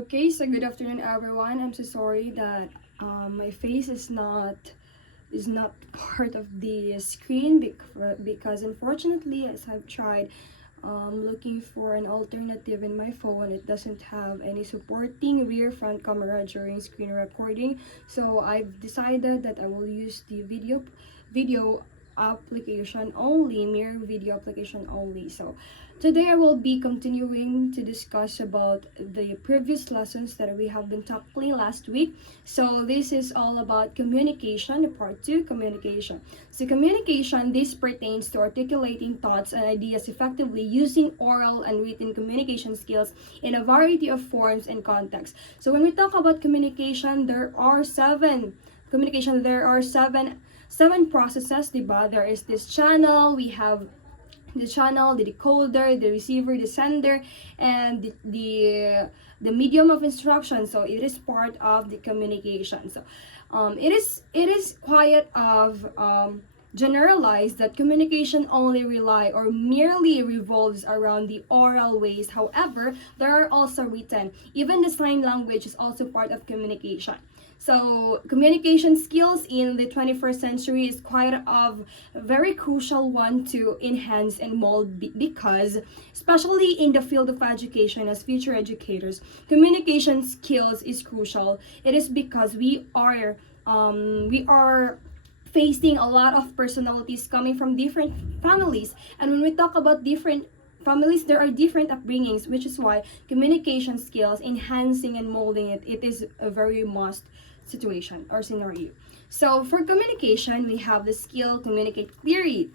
Okay, so good afternoon, everyone. I'm so sorry that my face is not part of the screen because unfortunately, as I've tried looking for an alternative in my phone, it doesn't have any supporting rear front camera during screen recording. So I've decided that I will use the video application only, mere video application only. So today I will be continuing to discuss about the previous lessons that we have been tackling last week. So this is all about communication, part 2, communication. So communication, this pertains to articulating thoughts and ideas effectively using oral and written communication skills in a variety of forms and contexts. So when we talk about communication, there are seven processes, diba? There is this channel, we have the channel, the decoder, the receiver, the sender, and the medium of instruction. So it is part of the communication. So it is quite of generalized that communication only rely or merely revolves around the oral ways. However, there are also written. Even the sign language is also part of communication. So communication skills in the 21st century is quite of a very crucial one to enhance and mold because especially in the field of education as future educators, communication skills is crucial. It is because we are facing a lot of personalities coming from different families, and when we talk about different families, there are different upbringings, which is why communication skills, enhancing and molding it is a very must situation or scenario. So for communication, we have the skill communicate clearly.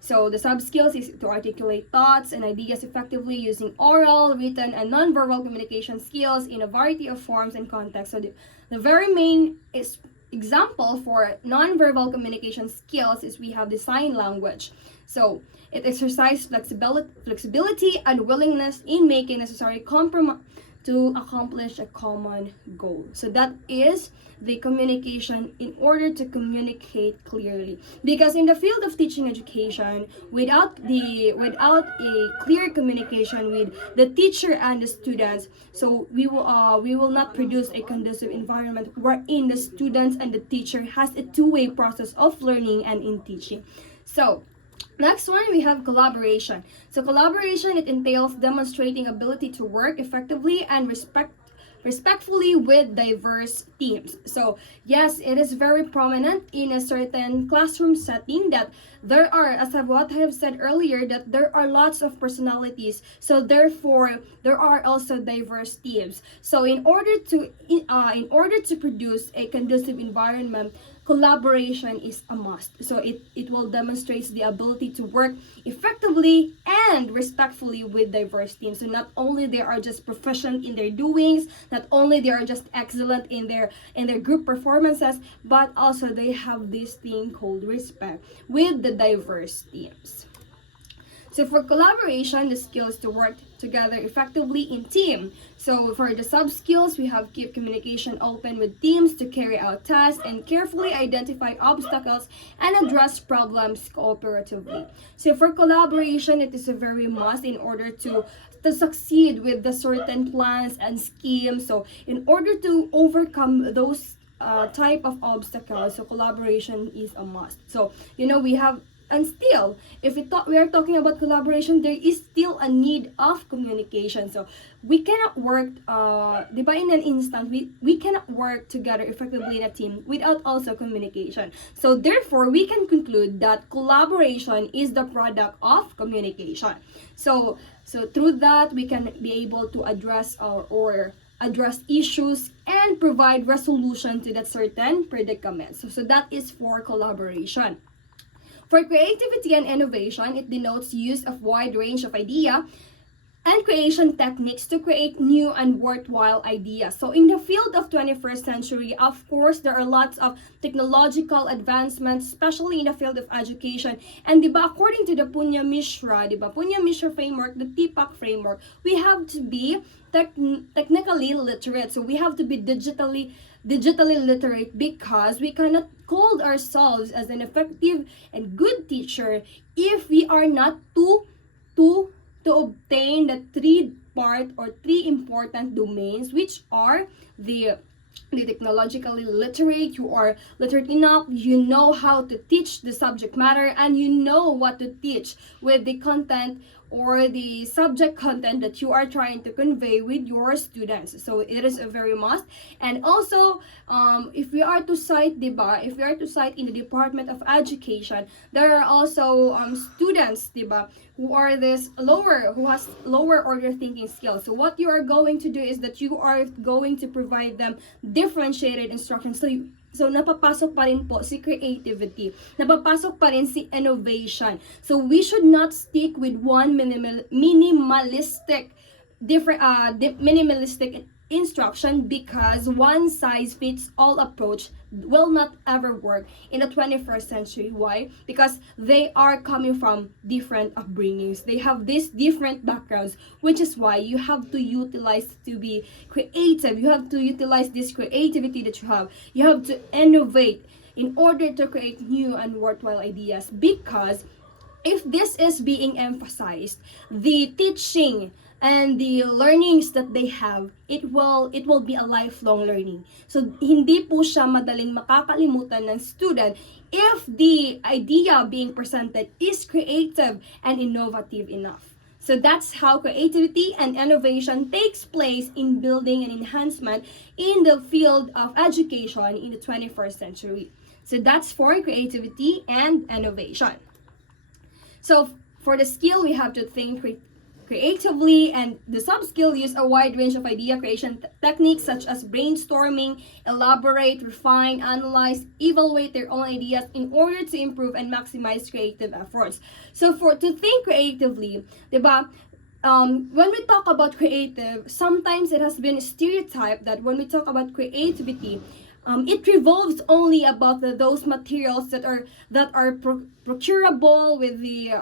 So the sub skills is to articulate thoughts and ideas effectively using oral, written, and nonverbal communication skills in a variety of forms and contexts. So the very main is example for nonverbal communication skills is we have the sign language. So it exercises flexibility and willingness in making necessary compromise to accomplish a common goal. So that is the communication in order to communicate clearly. Because in the field of teaching education, without a clear communication with the teacher and the students, so we will not produce a conducive environment wherein the students and the teacher has a two-way process of learning and in teaching. So next one, we have collaboration. So collaboration, it entails demonstrating ability to work effectively and respectfully with diverse teams. So yes, it is very prominent in a certain classroom setting that there are, as of what I have said earlier, that there are lots of personalities. So therefore, there are also diverse teams. So in order to produce a conducive environment, collaboration is a must. So it will demonstrate the ability to work effectively and respectfully with diverse teams. So not only they are just proficient in their doings, not only they are just excellent in their group performances, but also they have this thing called respect with the diverse teams. So for collaboration, the skills to work together effectively in team. So for the sub skills, we have keep communication open with teams to carry out tasks and carefully identify obstacles and address problems cooperatively. So for collaboration, it is a very must in order to succeed with the certain plans and schemes. So in order to overcome those type of obstacles, so collaboration is a must. So we have, and still, if we are talking about collaboration, there is still a need of communication. So we cannot work, diba, in an instant, we cannot work together effectively in a team without also communication. So therefore, we can conclude that collaboration is the product of communication. So through that, we can be able to address or address issues and provide resolution to that certain predicament. So that is for collaboration. For creativity and innovation, it denotes use of wide range of idea and creation techniques to create new and worthwhile ideas. So in the field of 21st century, of course, there are lots of technological advancements, especially in the field of education. And diba, according to the Punya Mishra framework, the TPAC framework, we have to be technically literate. So we have to be digitally literate because we cannot call ourselves as an effective and good teacher if we are not to obtain the part or three important domains, which are the technologically literate, you are literate enough, you know how to teach the subject matter, and you know what to teach with the content or the subject content that you are trying to convey with your students. So it is a very must. And also, if we are to cite, diba, if we are to cite in the Department of Education, there are also students, diba, who has lower order thinking skills. So what you are going to do is that you are going to provide them differentiated instructions. So napapasok pa rin po si creativity. Napapasok pa rin si innovation. So we should not stick with one minimalistic instruction, because one size fits all approach will not ever work in the 21st century. Why? Because they are coming from different upbringings. They have these different backgrounds, which is why you have to utilize to be creative. You have to utilize this creativity that you have. You have to innovate in order to create new and worthwhile ideas, because if this is being emphasized, the teaching and the learnings that they have, it will be a lifelong learning. So hindi po siya madaling makakalimutan ng student if the idea being presented is creative and innovative enough. So that's how creativity and innovation takes place in building an enhancement in the field of education in the 21st century. So that's for creativity and innovation. So for the skill, we have to think creatively, and the sub-skill use a wide range of idea creation techniques such as brainstorming, elaborate, refine, analyze, evaluate their own ideas in order to improve and maximize creative efforts. So to think creatively, diba, when we talk about creative, sometimes it has been stereotyped that when we talk about creativity, it revolves only about those materials that are procurable with the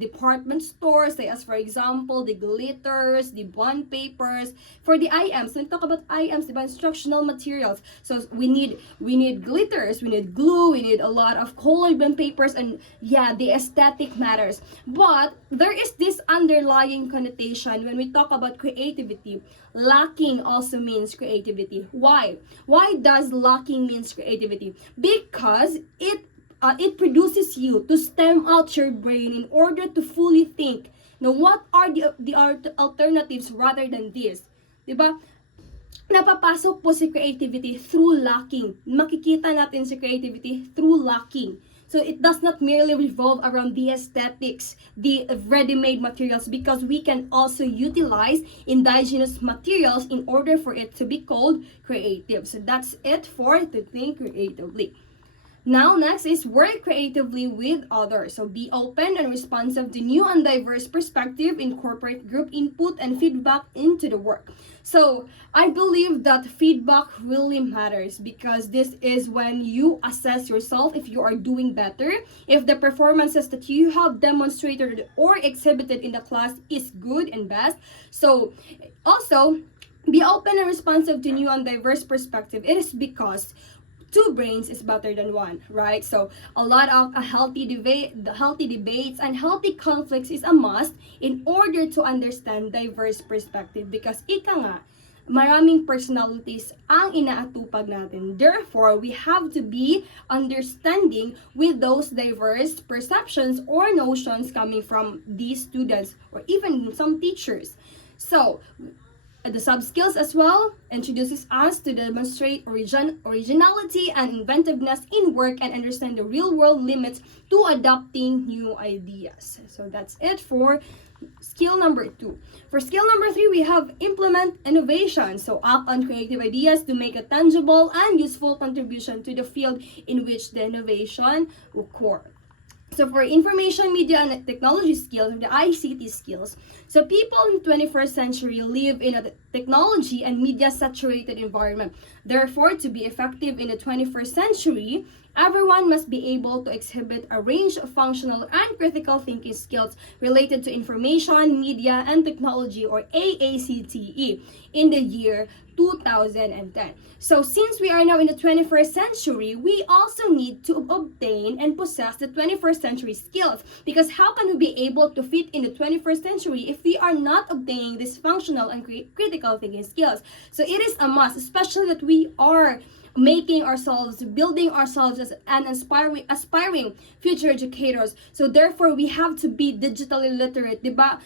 department stores, say as for example the glitters, the bond papers. For the IMs, when we talk about IMs, the instructional materials, so we need glitters, we need glue, we need a lot of colored bond papers, and yeah, the aesthetic matters. But there is this underlying connotation when we talk about creativity. Lacking also means creativity. Why does lacking means creativity? Because it produces you to stem out your brain in order to fully think. Now, what are the alternatives rather than this? Diba? Napapasok po si creativity through lacking. Makikita natin si creativity through lacking. So it does not merely revolve around the aesthetics, the ready-made materials, because we can also utilize indigenous materials in order for it to be called creative. So that's it for to think creatively. Now, next is work creatively with others. So be open and responsive to new and diverse perspective, incorporate group input and feedback into the work. So I believe that feedback really matters, because this is when you assess yourself if you are doing better, if the performances that you have demonstrated or exhibited in the class is good and best. So also be open and responsive to new and diverse perspective. It is because two brains is better than one, right? So a lot of healthy debates and healthy conflicts is a must in order to understand diverse perspective, because ika nga, maraming personalities ang inaatupag natin. Therefore, we have to be understanding with those diverse perceptions or notions coming from these students or even some teachers. So the sub-skills as well introduces us to demonstrate originality and inventiveness in work and understand the real-world limits to adopting new ideas. So that's it for skill number 2. For skill number 3, we have implement innovation. So act on creative ideas to make a tangible and useful contribution to the field in which the innovation occurs. So for information, media, and technology skills, the ICT skills, so people in the 21st century live in a technology and media-saturated environment. Therefore, to be effective in the 21st century, everyone must be able to exhibit a range of functional and critical thinking skills related to information, media, and technology, or AACTE, in the year 2010. So since we are now in the 21st century, we also need to obtain and possess the 21st century skills, because how can we be able to fit in the 21st century if we are not obtaining these functional and critical thinking skills? So it is a must, especially that we are making ourselves, building ourselves as an aspiring future educators. So therefore, we have to be digitally literate, diba?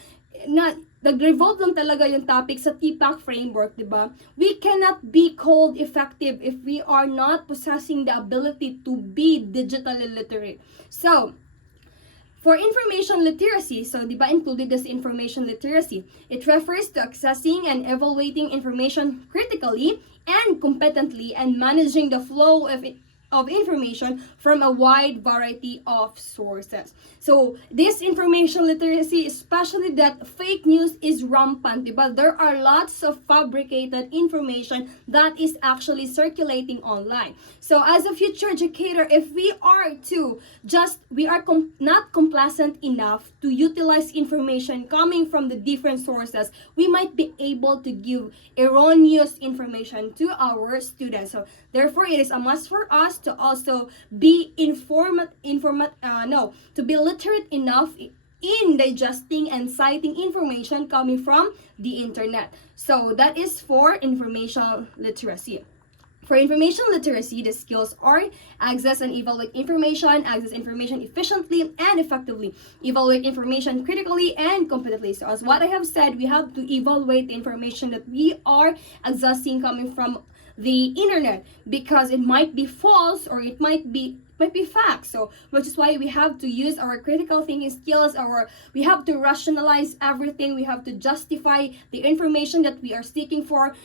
Nag-revolve lang talaga yung topic sa TPAC framework, diba? We cannot be called effective if we are not possessing the ability to be digitally literate. So, for information literacy, so diba included as information literacy, it refers to accessing and evaluating information critically and competently and managing the flow of information from a wide variety of sources. So this information literacy, especially that fake news is rampant, but there are lots of fabricated information that is actually circulating online. So as a future educator, if we are not complacent enough to utilize information coming from the different sources, we might be able to give erroneous information to our students. So therefore, it is a must for us to also be to be literate enough in digesting and citing information coming from the internet. So that is for information literacy. For information literacy, the skills are access and evaluate information, access information efficiently and effectively, evaluate information critically and competently. So as what I have said, we have to evaluate the information that we are accessing coming from the internet, because it might be false or it might be facts. So which is why we have to use our critical thinking skills, we have to rationalize everything, we have to justify the information that we are seeking for,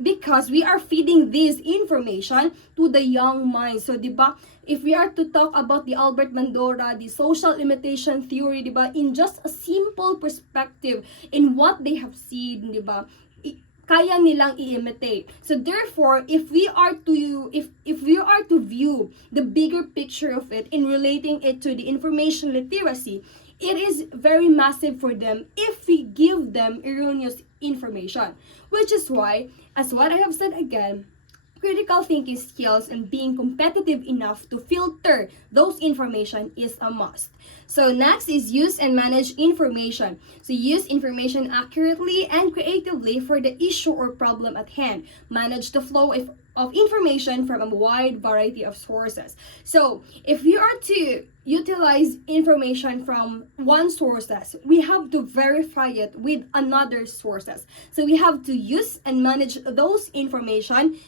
because we are feeding this information to the young minds. So diba, if we are to talk about the Albert Bandura, the social imitation theory, diba, in just a simple perspective in what they have seen, diba, kaya nilang i-imitate. So therefore, if we are to view the bigger picture of it in relating it to the information literacy, it is very massive for them if we give them erroneous information. Which is why, as what I have said again, critical thinking skills and being competitive enough to filter those information is a must. So next is use and manage information. So use information accurately and creatively for the issue or problem at hand. Manage the flow of information from a wide variety of sources. So if we are to utilize information from one sources, we have to verify it with another sources. So we have to use and manage those information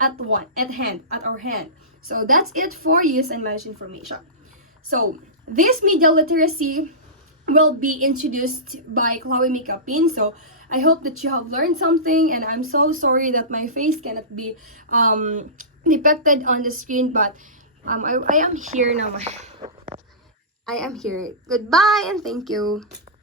at our hand. So that's it for use and manage information. So this media literacy will be introduced by Chloe Mikapin. So I hope that you have learned something, and I'm so sorry that my face cannot be depicted on the screen, but I am here now. I am here. Goodbye and thank you.